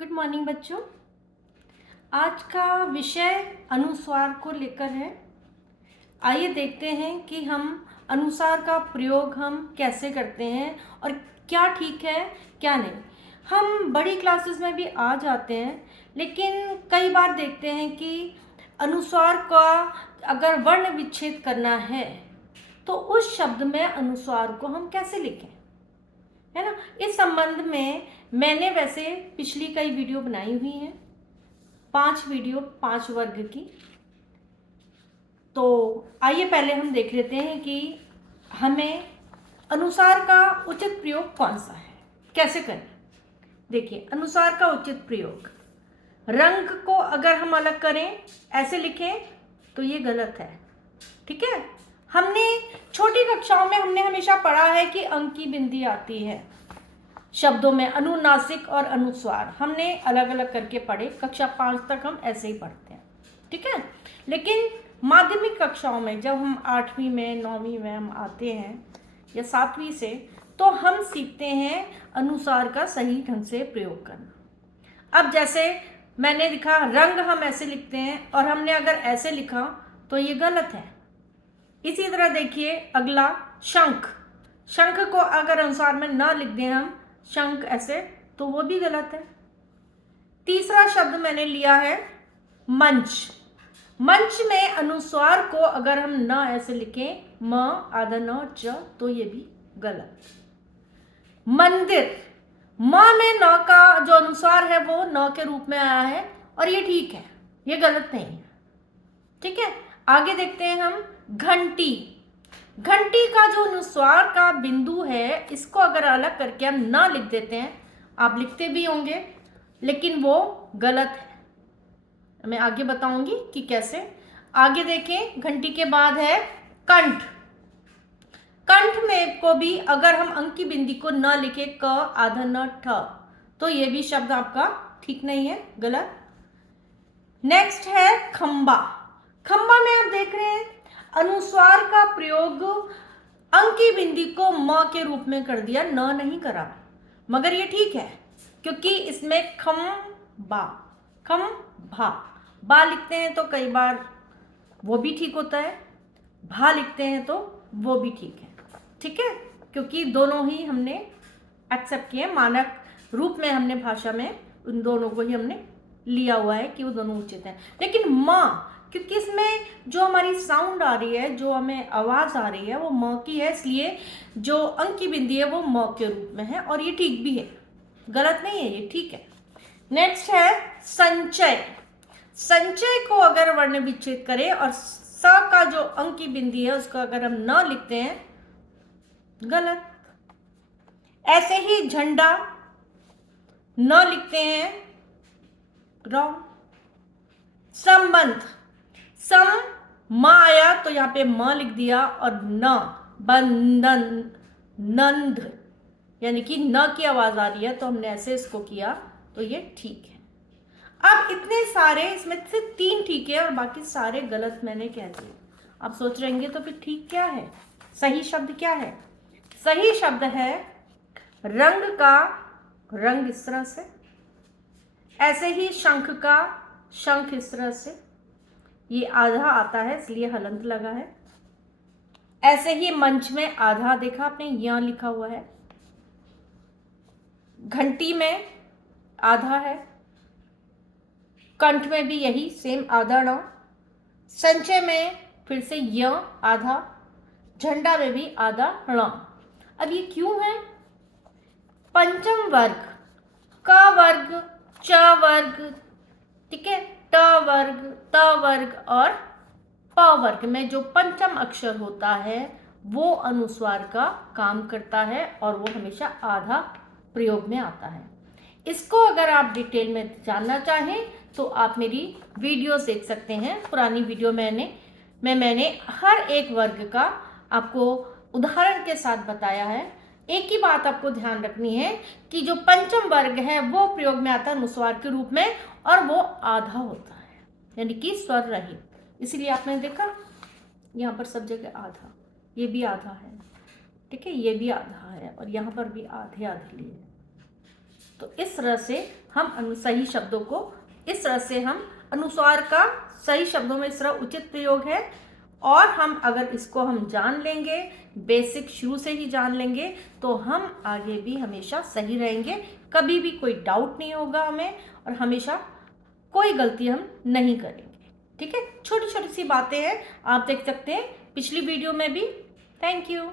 Good morning बच्चों। आज का विषय अनुस्वार को लेकर है। आइए देखते हैं कि हम अनुस्वार का प्रयोग हम कैसे करते हैं और क्या ठीक है क्या नहीं। हम बड़ी क्लासेस में भी आ जाते हैं, लेकिन कई बार देखते हैं कि अनुस्वार का अगर वर्ण विच्छेद करना है तो उस शब्द में अनुस्वार को हम कैसे लिखें, है ना। इस संबंध में मैंने वैसे पिछली कई वीडियो बनाई हुई हैं, 5 वीडियो 5 वर्ग की। तो आइए पहले हम देख लेते हैं कि हमें अनुस्वार का उचित प्रयोग कौन सा है, कैसे करें। देखिए, अनुस्वार का उचित प्रयोग, रंग को अगर हम अलग करें, ऐसे लिखें तो ये गलत है। ठीक है, हमने छोटी कक्षाओं में हमने हमेशा पढ़ा है कि अंक की बिंदी आती है शब्दों में, अनुनासिक और अनुस्वार हमने अलग अलग करके पढ़े। कक्षा 5 तक हम ऐसे ही पढ़ते हैं, ठीक है। लेकिन माध्यमिक कक्षाओं में जब हम 8वीं में 9वीं में हम आते हैं या 7वीं से, तो हम सीखते हैं अनुस्वार का सही ढंग से प्रयोग करना। अब जैसे मैंने लिखा रंग, हम ऐसे लिखते हैं और हमने अगर ऐसे लिखा तो ये गलत है। इसी तरह देखिए अगला शंख, शंख को अगर अनुस्वार में न लिख दें हम शंख ऐसे, तो वो भी गलत है। तीसरा शब्द मैंने लिया है मंच, मंच में अनुस्वार को अगर हम न ऐसे लिखें म आधा न च, तो ये भी गलत। मंदिर, म में न का जो अनुस्वार है वो न के रूप में आया है और ये ठीक है, ये गलत नहीं है। ठीक है, आगे देखते हैं हम घंटी, घंटी का जो अनुस्वार का बिंदु है, इसको अगर अलग करके हम ना लिख देते हैं, आप लिखते भी होंगे लेकिन वो गलत है। मैं आगे बताऊंगी कि कैसे। आगे देखें, घंटी के बाद है कंठ, कंठ में को भी अगर हम अंक की बिंदी को न लिखे क आधा न ठ, तो ये भी शब्द आपका ठीक नहीं है, गलत। नेक्स्ट है खंबा, खंबा में आप देख रहे हैं अनुस्वार का प्रयोग अंक की बिंदी को म के रूप में कर दिया, न नहीं करा, मगर ये ठीक है क्योंकि इसमें खम्बा खम्भा बा लिखते हैं तो कई बार वो भी ठीक होता है, भा लिखते हैं तो वो भी ठीक है। ठीक है, क्योंकि दोनों ही हमने एक्सेप्ट किए, मानक रूप में हमने भाषा में उन दोनों को ही हमने लिया हुआ है कि वो दोनों उचित हैं। लेकिन माँ, क्योंकि इसमें जो हमारी साउंड आ रही है, जो हमें आवाज़ आ रही है वो म की है, इसलिए जो अंक की बिंदी है वो म के रूप में है और ये ठीक भी है, गलत नहीं है, ये ठीक है। नेक्स्ट है संचय, संचय को अगर वर्ण विच्छेद करें और स का जो अंक की बिंदी है उसको अगर हम न लिखते हैं, गलत। ऐसे ही झंडा न लिखते हैं, रॉन्ग। संबंध, सम म आया तो यहाँ पे म लिख दिया और न बंधन नंद, यानी कि न की आवाज आ रही है तो हमने ऐसे इसको किया, तो ये ठीक है। अब इतने सारे, इसमें से 3 ठीक है और बाकी सारे गलत मैंने कह दिए। आप सोच रहे होंगे तो फिर ठीक क्या है, सही शब्द क्या है? सही शब्द है रंग का रंग इस तरह से, ऐसे ही शंख का शंख इस तरह से, ये आधा आता है इसलिए हलंत लगा है। ऐसे ही मंच में आधा देखा आपने, यहाँ लिखा हुआ है। घंटी में आधा है, कंठ में भी यही सेम आधा ना, संचय में फिर से य आधा, झंडा में भी आधा ण। अब ये क्यों है? पंचम वर्ग, क वर्ग, च वर्ग, ठीक है, ट वर्ग, त वर्ग और प वर्ग में जो पंचम अक्षर होता है वो अनुस्वार का काम करता है और वो हमेशा आधा प्रयोग में आता है। इसको अगर आप डिटेल में जानना चाहें तो आप मेरी वीडियोस देख सकते हैं। पुरानी वीडियो मैंने हर एक वर्ग का आपको उदाहरण के साथ बताया है। एक ही बात आपको ध्यान रखनी है कि जो पंचम वर्ग है वो प्रयोग में आता है अनुस्वार के रूप में और वो आधा होता है, यानी कि स्वर रहित। इसलिए आपने देखा यहाँ पर सब जगह आधा, ये भी आधा है, ठीक है, ये भी आधा है और यहाँ पर भी आधे आधे लिए। तो इस तरह से हम सही शब्दों को, इस तरह से हम अनुस्वार का सही शब्दों में इस तरह उचित प्रयोग है। और हम अगर इसको हम जान लेंगे, बेसिक शुरू से ही जान लेंगे, तो हम आगे भी हमेशा सही रहेंगे, कभी भी कोई डाउट नहीं होगा हमें, और हमेशा कोई गलती हम नहीं करेंगे। ठीक है, छोटी छोटी सी बातें हैं, आप देख सकते हैं पिछली वीडियो में भी। Thank you.